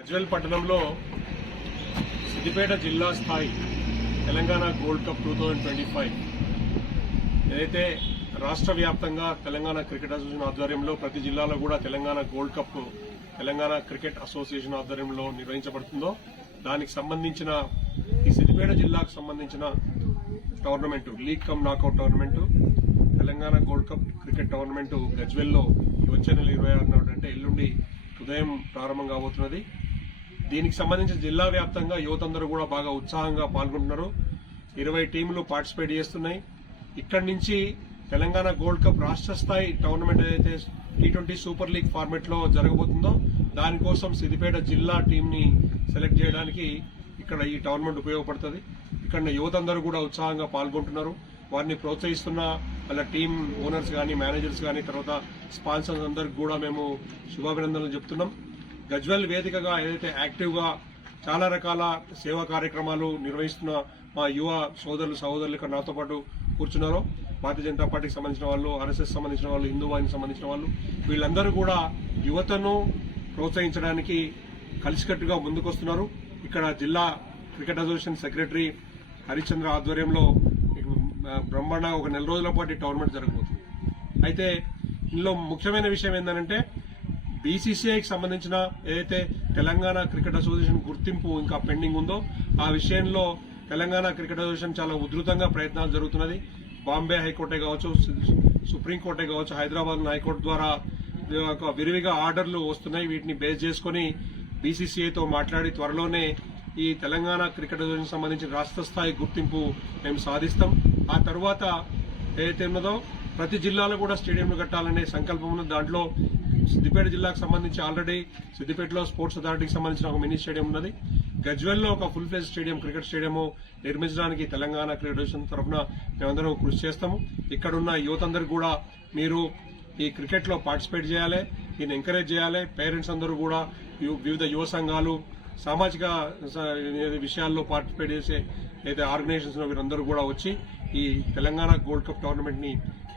గజ్వేల్ పట్టణంలో సిద్దిపేట జిల్లా స్థాయి తెలంగాణ గోల్డ్ కప్ 2025 ఏదైతే రాష్ట్ర వ్యాప్తంగా తెలంగాణ క్రికెట్ అసోసియేషన్ ఆధ్వర్యంలో ప్రతి జిల్లాలో కూడా Telangana gold cup Telangana cricket association ఆధ్వర్యంలో నిర్వహించబడుతుందో దానికి సంబంధించిన ఈ సిద్దిపేట జిల్లాకు సంబంధించిన tournament league cum knockout tournament Telangana gold cup cricket tournament గజ్వేల్లో వచ్చే నెల 26 నాడు అంటే ఎల్లుండి ఉదయం ప్రారంభం కాబోతున్నది. దీనికి సంబంధించి జిల్లా వ్యాప్తంగా యువతందరూ కూడా బాగా ఉత్సాహంగా పాల్గొంటున్నారు. 20 టీంలు పార్టిసిపేట్ చేస్తున్నాయి. ఇక్కడి నుంచి తెలంగాణ గోల్డ్ కప్ రాష్ట్ర స్థాయి టోర్నమెంట్ ఏదైతే T20 సూపర్ లీగ్ ఫార్మెట్ లో జరగబోతుందో దానికోసం సిద్దిపేట జిల్లా టీం ని సెలెక్ట్ చేయడానికి ఇక్కడ ఈ టోర్నమెంట్ ఉపయోగపడుతుంది. ఇక్కడ యువతందరూ కూడా ఉత్సాహంగా పాల్గొంటున్నారు. వారిని ప్రోత్సహిస్తున్న వాళ్ళ టీం ఓనర్స్ కానీ మేనేజర్స్ కానీ తర్వాత స్పాన్సర్స్ అందరికి కూడా మేము శుభాభినందనలు చెప్తున్నాం. గజ్వేల్ వేదికగా ఏదైతే యాక్టివ్ గా చాలా రకాల సేవా కార్యక్రమాలు నిర్వహిస్తున్న మా యువ సహోదరులు ఇక్కడ నాతో పాటు కూర్చున్నారో భారతీయ జనతా పార్టీకి సంబంధించిన వాళ్ళు, RSS సంబంధించిన వాళ్ళు, హిందూ వాహినికి సంబంధించిన వాళ్ళు, వీళ్ళందరూ కూడా యువతను ప్రోత్సహించడానికి కలిసికట్టుగా ముందుకొస్తున్నారు. ఇక్కడ జిల్లా క్రికెట్ అసోసియేషన్ సెక్రటరీ హరిశ్చంద్ర ఆధ్వర్యంలో బ్రహ్మాండంగా ఒక నెల రోజుల పాటు టోర్నమెంట్ జరగబోతుంది. అయితే ఇందులో ముఖ్యమైన విషయం ఏంటంటే BCCIకి సంబంధించిన ఏదైతే తెలంగాణ క్రికెట్ అసోసియేషన్ గుర్తింపు ఇంకా పెండింగ్ ఉందో ఆ విషయంలో తెలంగాణ క్రికెట్ అసోసియేషన్ చాలా ఉధృతంగా ప్రయత్నాలు జరుగుతున్నది. బాంబే హైకోర్టే కావచ్చు, సుప్రీంకోర్టే కావచ్చు, హైదరాబాద్ హైకోర్టు ద్వారా విరివిగా ఆర్డర్లు వస్తున్నాయి. వీటిని బేస్ చేసుకుని BCCIతో మాట్లాడి త్వరలోనే ఈ తెలంగాణ క్రికెట్ అసోసియేషన్ సంబంధించిన రాష్ట్ర స్థాయి గుర్తింపు మేము సాధిస్తాం. ఆ తర్వాత ఏదైతే ఉన్నదో ప్రతి జిల్లాలో కూడా స్టేడియంలు కట్టాలనే సంకల్పం ఉన్నది. దాంట్లో సిద్దిపేట జిల్లాకు సంబంధించి ఆల్రెడీ సిద్దిపేటలో స్పోర్ట్స్ అథారిటీకి సంబంధించిన ఒక మినీ స్టేడియం ఉన్నది. గజ్వేల్లో ఒక ఫుల్ ఫ్లెజ్ స్టేడియం, క్రికెట్ స్టేడియం నిర్మించడానికి తెలంగాణ క్రికెట్ అసోసియేషన్ తరఫున మేమందరం కృషి చేస్తాము. ఇక్కడున్న యువతందరికీ కూడా మీరు ఈ క్రికెట్ లో పార్టిసిపేట్ చేయాలి, దీన్ని ఎంకరేజ్ చేయాలి. పేరెంట్స్ అందరూ కూడా వివిధ యువ సంఘాలు, సామాజిక విషయాల్లో పార్టిసిపేట్ చేసే అయితే ఆర్గనైజేషన్స్ వీరందరూ కూడా వచ్చి ఈ తెలంగాణ గోల్డ్ కప్ టోర్నమెంట్ ని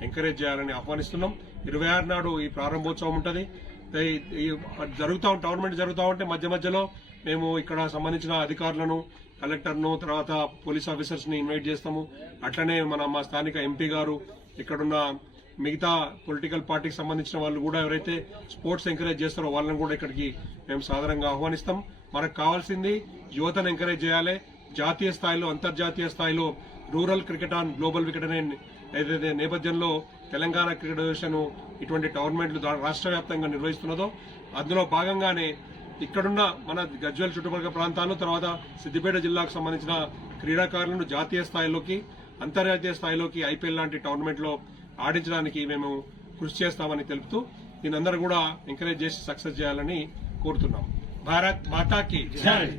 ఎంకరేజ్ చేయాలని ఆహ్వానిస్తున్నాం. 26 నాడు ఈ ప్రారంభోత్సవం ఉంటుంది. టోర్నమెంట్ జరుగుతూ ఉంటే మధ్య మధ్యలో మేము ఇక్కడ సంబంధించిన అధికారులను, కలెక్టర్ను, తర్వాత పోలీస్ ఆఫీసర్స్ ని ఇన్వైట్ చేస్తాము. అట్లనే మా స్థానిక MP గారు, ఇక్కడున్న మిగతా పొలిటికల్ పార్టీకి సంబంధించిన వాళ్ళు కూడా ఎవరైతే స్పోర్ట్స్ ఎంకరేజ్ చేస్తారో వాళ్ళని కూడా ఇక్కడికి మేము సాధారణంగా ఆహ్వానిస్తాం. మనకు కావాల్సింది యువతను ఎంకరేజ్ చేయాలి. జాతీయ స్థాయిలో, అంతర్జాతీయ స్థాయిలో rural cricket on global cricket అనే ఏదైతే నేపథ్యంలో తెలంగాణ క్రికెట్ అసోసియేషన్ ఇటువంటి టోర్నమెంట్లు రాష్ట్ర వ్యాప్తంగా నిర్వహిస్తున్నదో అందులో భాగంగానే ఇక్కడున్న మన గజ్వేల్ చుట్టుపక్కల ప్రాంతాలు, తర్వాత సిద్దిపేట జిల్లాకు సంబంధించిన క్రీడాకారులను జాతీయ స్థాయిలోకి, అంతర్జాతీయ స్థాయిలోకి IPL లాంటి టోర్నమెంట్ లో ఆడించడానికి మేము కృషి చేస్తామని తెలుపుతూ దీనందరూ కూడా ఎంకరేజ్ చేసి సక్సెస్ చేయాలని కోరుతున్నాం. భారత్ మాతాకి జై.